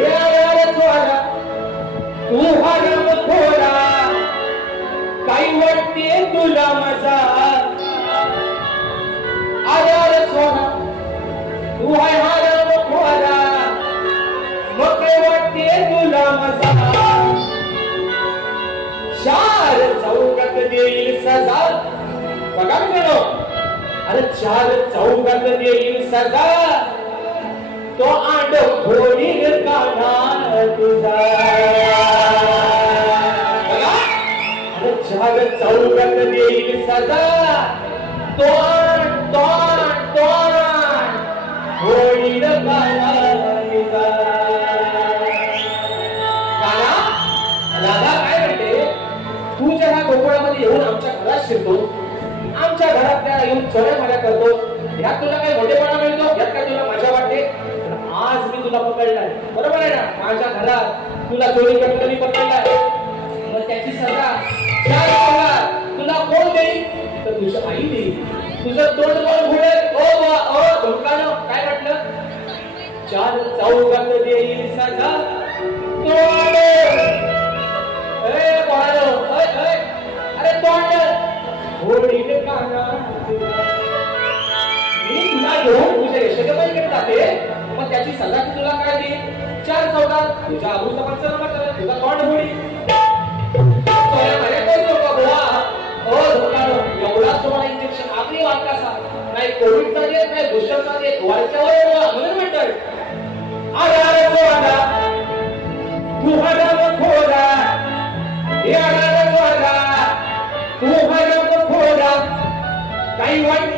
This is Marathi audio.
यार चोरा तू हरम खोरा काही वाटते तुला मजा अरे चोरा तू हाय हरम खोरा मग काही वाटते तुला मजा चार चौकात देईल सजा बघा मित्रांनो अरे चार चौकात देईल सजा तो आंड फोडील काना तुझा अरे चार चौकात देईल सजा तो आंड फोडील काना तुझा काना दादा काय म्हणते तू जेव्हा गोकुळामध्ये येऊन आमच्या घरात शिरतो आमच्या घरात त्या येऊन चोऱ्या माऱ्या करतो ह्यात तुला काही मोठेपणा मिळतो ह्यात काय तुला मजा वाटते आज मी तुला पकडलाय बरोबर आहे ना माझ्या घरात तुला चोरी करताना पकडलाय मग त्याची सजा तुला कोण देईल तर तुझी आई देईल तुझं तोंड कोण घोडेल ओ धोकानो काय म्हटलं चार चौकात देईल सजा तोंड अरे तोंड घोडील काना मी तुला घेऊन तुझ्या यशोदेबाईकडे जाते मग त्याची सजा तुला काय देईल चार चौकात तुझ्या अबूचा पंचनामा करेल तुझा तोंड घोडी एवढाच तुम्हाला इंजेक्शन आपली वाट कसा नाही कोविडचा देत नाही बुस्टरचा देत वरच्यावर म्हणून म्हणतात अरे चोरा तू हरम खोरा तू हरम खोरा काही वाईट